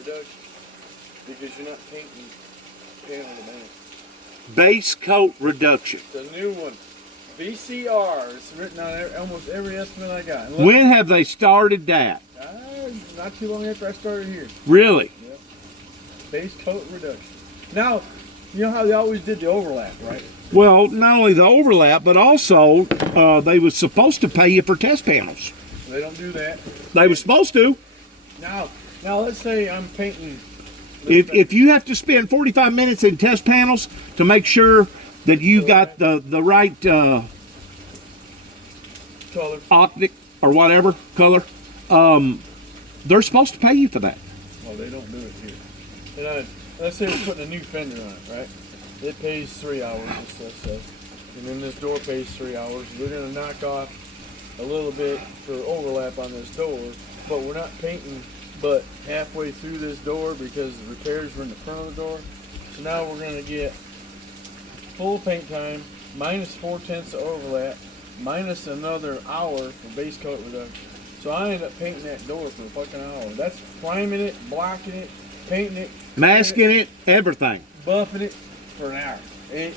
reduction because you're not painting panel to panel. Base coat reduction. The new one, BCR. It's written on almost every estimate I got. Unless, When have they started that? not too long after I started here. Really? Yep. Base coat reduction. Now, you know how they always did the overlap, right? Well, not only the overlap, but also they was supposed to pay you for test panels. They don't do that. They were supposed to. Now let's say I'm painting. If you have to spend 45 minutes in test panels to make sure that you got the right color, optic or whatever color, they're supposed to pay you for that. well, they don't do it here. And let's say we're putting a new fender on it, right? It pays 3 hours, let's say, and then this door pays 3 hours. We're gonna knock off a little bit for overlap on this door, but we're not painting but halfway through this door because the repairs were in the front of the door. So now we're gonna get full paint time minus 4/10 of overlap minus another hour for base coat reduction. So I end up painting that door for a fucking hour. That's priming it, blocking it, painting it, Masking it, everything. buffing it for an hour. And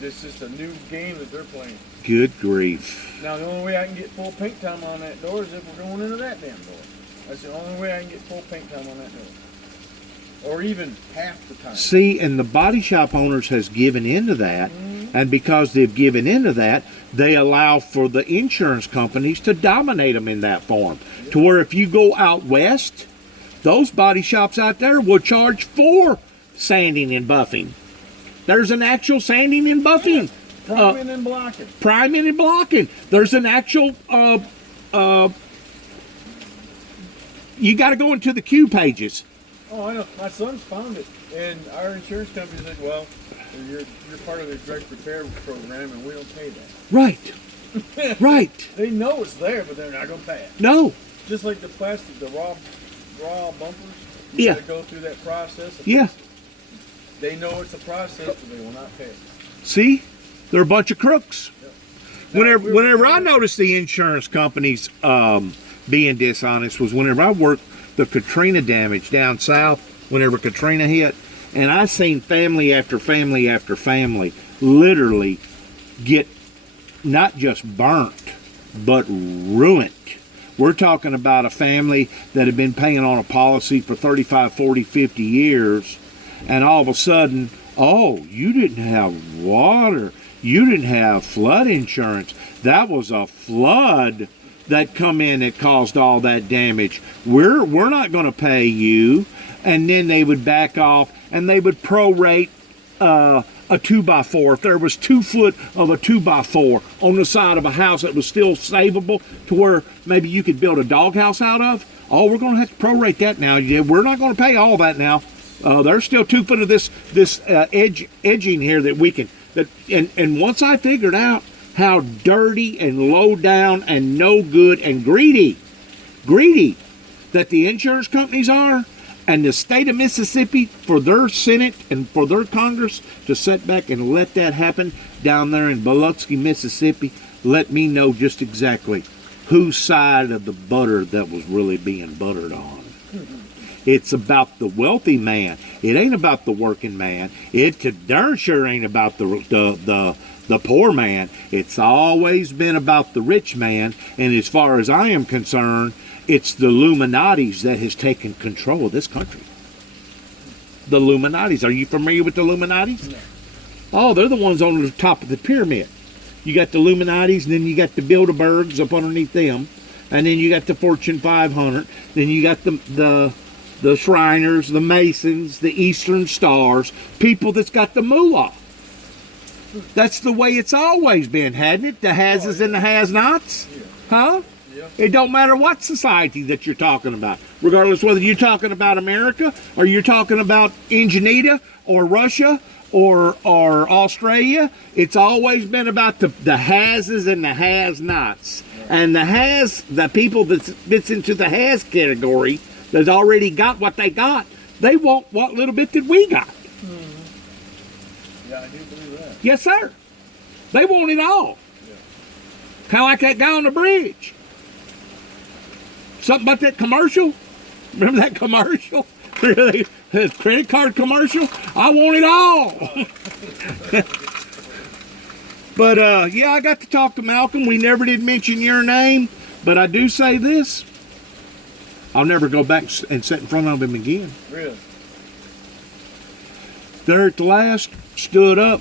it's just a new game that they're playing. Good grief. Now the only way I can get full paint time on that door is if we're going into that damn door. That's the only way I can get full paint time on that door. Or even half the time. See, and the body shop owners has given into that, and because they've given into that, they allow for the insurance companies to dominate them in that form. To where if you go out west, those body shops out there will charge for sanding and buffing. There's an actual sanding and buffing. Priming and blocking. Priming and blocking. There's an actual, you got to go into the queue pages. Oh, I know. My son's found it. And our insurance company said, well, you're part of the direct repair program and we don't pay that. Right. Right. They know it's there, but they're not going to pay it. No. Just like the plastic, the raw bumpers. Yeah. They go through that process. Yeah. They know it's a process, but they will not pay it. See? They're a bunch of crooks. Now, Whenever I noticed the insurance companies being dishonest was whenever I worked the Katrina damage down south, whenever Katrina hit, and I seen family after family after family literally get not just burnt, but ruined. We're talking about a family that had been paying on a policy for 35, 40, 50 years, and all of a sudden, oh, you didn't have water. You didn't have flood insurance. That was a flood that come in that caused all that damage. We're not going to pay you. And then they would back off and they would prorate a 2x4. If there was 2 foot of a 2x4 on the side of a house that was still savable to where maybe you could build a doghouse out of, oh, we're going to have to prorate that now. Yeah, we're not going to pay all that now. There's still 2 foot of this edging here that we can. And once I figured out how dirty and low down and no good and greedy that the insurance companies are, and the state of Mississippi for their Senate and for their Congress to sit back and let that happen down there in Biloxi, Mississippi, let me know just exactly whose side of the butter that was really being buttered on. It's about the wealthy man. It ain't about the working man. It darn sure ain't about the poor man. It's always been about the rich man. And as far as I am concerned, it's the Illuminatis that has taken control of this country. The Illuminatis. Are you familiar with the Illuminatis? No. Oh, they're the ones on the top of the pyramid. You got the Illuminatis, and then you got the Bilderbergs up underneath them, and then you got the Fortune 500. Then you got the Shriners, the Masons, the Eastern Stars, people that's got the moolah. That's the way it's always been, hadn't it? The has-is and the has-nots. Yeah. Huh? Yeah. It don't matter what society that you're talking about, regardless whether you're talking about America or you're talking about Indonesia or Russia or Australia. It's always been about the has-is and the has-nots. And the people that fits into the has category that's already got what they got, they want what little bit that we got. Mm-hmm. Yeah, I do believe that. Yes, sir. They want it all. Yeah. Kind of like that guy on the bridge. Something about that commercial? Remember that commercial? Really? The credit card commercial? I want it all. But yeah, I got to talk to Malcolm. We never did mention your name, but I do say this. I'll never go back and sit in front of him again. Really? There at the last, stood up,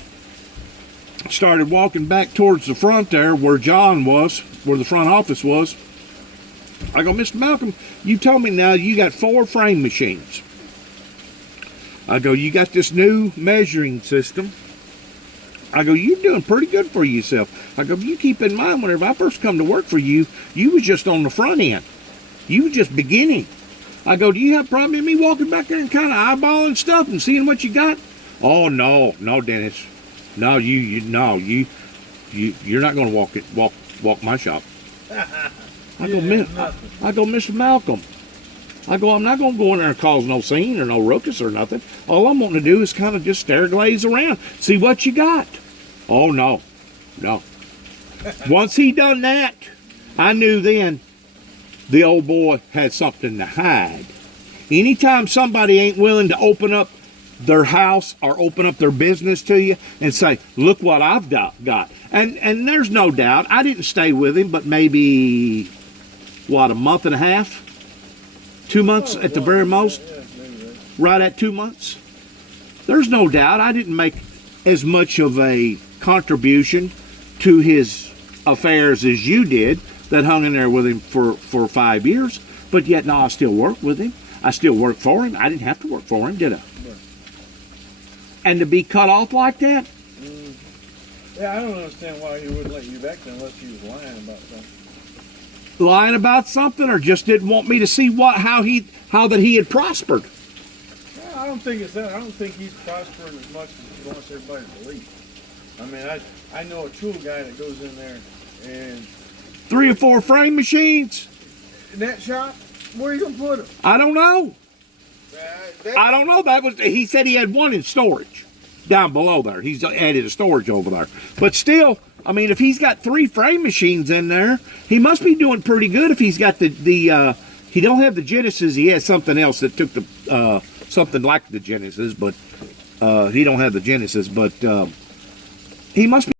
started walking back towards the front there where John was, where the front office was. I go, Mr. Malcolm, you told me now you got 4 frame machines. I go, you got this new measuring system. I go, you're doing pretty good for yourself. I go, you keep in mind, whenever I first come to work for you, you was just on the front end. You was just beginning. I go, do you have a problem with me walking back there and kind of eyeballing stuff and seeing what you got? Oh, no, Dennis. No, you're not going to walk my shop. I go, Mr. Malcolm. I go, I'm not going to go in there and cause no scene or no ruckus or nothing. All I'm wanting to do is kind of just stare glaze around, see what you got. Oh, no. Once he done that, I knew then the old boy had something to hide. Anytime somebody ain't willing to open up their house or open up their business to you and say, look what I've got. And there's no doubt, I didn't stay with him, but maybe, a month and a half? 2 months at the very most? Right at 2 months? There's no doubt I didn't make as much of a contribution to his affairs as you did that hung in there with him for 5 years. But yet, no, I still work with him. I still work for him. I didn't have to work for him, did I? And to be cut off like that? Yeah, I don't understand why he wouldn't let you back there unless he was lying about something. Lying about something, or just didn't want me to see how that he had prospered? Well, I don't think it's that. I don't think he's prospering as much as he wants everybody to believe. I mean, I know a tool guy that goes in there and 3 or 4 frame machines. In that shop, where are you gonna put them? I don't know. I don't know. He said he had 1 in storage down below there. He's added a storage over there. But still, I mean, if he's got 3 frame machines in there, he must be doing pretty good. If he's got he don't have the Genesis. He has something else that took the something like the Genesis, but he don't have the Genesis. But he must be